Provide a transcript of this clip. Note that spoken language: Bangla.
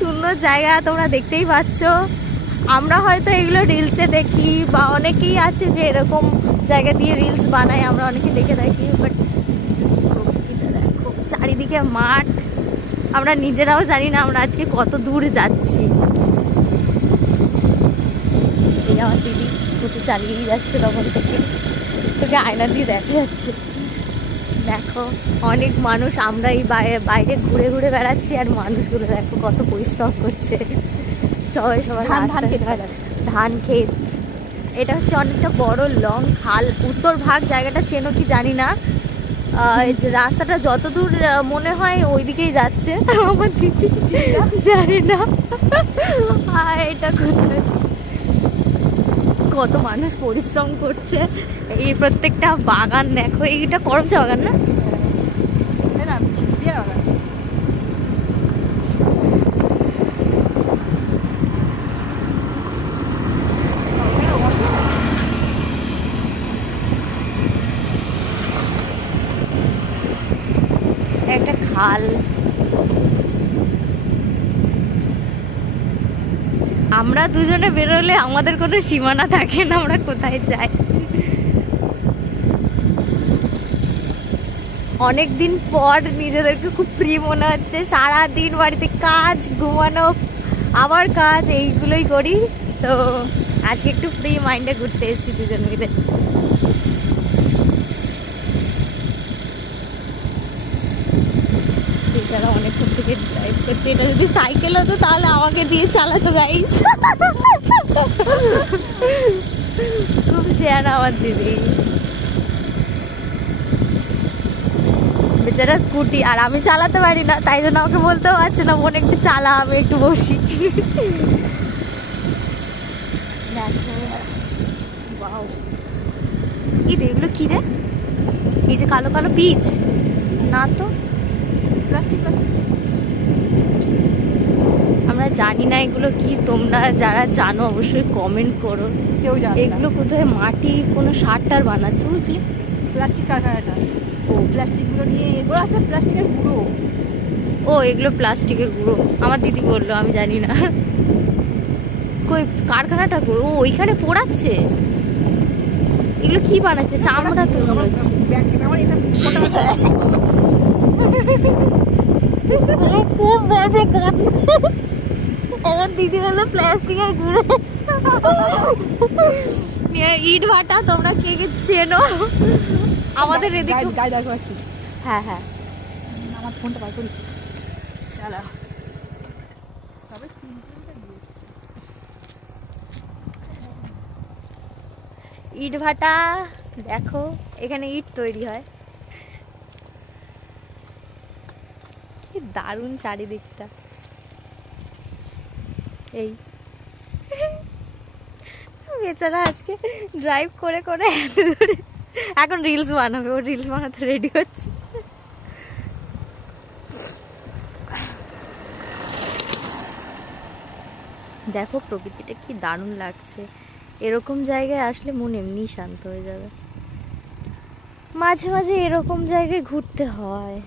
সুন্দর জায়গা তোমরা দেখতেই পাচ্ছ। আমরা হয়তো এগুলো রিলসে দেখি বা অনেকেই আছে যে এরকম জায়গা দিয়ে রিলস বানায়, আমরা অনেকে দেখে থাকি, বাট প্রকৃতিটা দেখো, চারিদিকে মাঠ। আমরা নিজেরাও জানি না আমরা আজকে কত দূর যাচ্ছি। এই আমার দিদি স্কুটি চালিয়েই যাচ্ছে তখন থেকে, তোকে আয়না দিয়ে দেখা যাচ্ছে। দেখো অনেক মানুষ, আমরা এই বাইরে ঘুরে ঘুরে বেড়াচ্ছি আর মানুষগুলো দেখো কত পরিশ্রম করছে। সবাই সবার ধান ক্ষেত। এটা হচ্ছে অনেকটা বড় লং খাল। উত্তর ভাগ জায়গাটা চেনো কি জানি না, রাস্তাটা যতদূর মনে হয় ওইদিকেই যাচ্ছে। আমার দিদি জানি না। আর এটা কত মানুষ পরিশ্রম করছে। এই প্রত্যেকটা বাগান দেখো, এইটা করমচা বাগান না? একটা খাল। আমরা দুজনে বেরোলে আমাদের কোনো সীমানা থাকে না, আমরা কোথায় যাই। অনেকদিন পর নিজেদেরকে খুব ফ্রি মনে হচ্ছে। সারাদিন বাড়িতে কাজ, ঘুমানো, আবার কাজ, এইগুলোই করি। তো আজকে একটু ফ্রি মাইন্ডে ঘুরতে এসেছি দুজন মিলে। বেচারা অনেকক্ষণ থেকে ড্রাইভ করছে। এটা যদি সাইকেল হতো তাহলে আমাকে দিয়ে চালাতো গাইস। খুব শেয়ার আমার দিদি। বেচারা স্কুটি, আর আমি চালাতে পারি না, তাই জন্য আমাকে বলতেও পারছে না বোন একটু চালা, আমি একটু বসি। দেখো ওয়াও, এই এগুলো কি রে? এই যে কালো কালো বীজ না তো? প্লাস্টিক। আমরা জানি না এগুলো কি, তোমরা যারা জানো অবশ্যই কমেন্ট করো। কেউ জানে এগুলো কোথায় মাটি কোনো সার টার বানাচ্ছে, বুঝলি? প্লাস্টিক কারখানাটা। ও প্লাস্টিকগুলো নিয়ে এগুলো, আচ্ছা প্লাস্টিকের গুঁড়ো। ও এগুলো প্লাস্টিকের গুঁড়ো, আমার দিদি বললো, আমি জানি না। কই কারখানাটা ও ওইখানে পোড়াচ্ছে। এগুলো কি বানাচ্ছে? চামড়া তো মনে হচ্ছে। খুব বাজে গান। আমার দিদি হলো প্লাস্টিকের গুঁড়ো। ইট ভাটা তোমরা কে কে চেনো? আমাদের এদিকে গায়ে দেখো আছি। হ্যাঁ হ্যাঁ, আমার ফোনটা বার করি। চালা ইট ভাটা দেখো, এখানে ইট তৈরি হয়। কি দারুণ চারিদিকটা। এই বেচারা আজকে ড্রাইভ করে করে এখন রিলস বানাবে, ও রিলস বানাতে রেডি হচ্ছে। দেখো প্রকৃতিটা কি দারুণ লাগছে। এরকম জায়গায় আসলে মন এমনি শান্ত হয়ে যাবে। মাঝে মাঝে এরকম জায়গায় ঘুরতে হয়।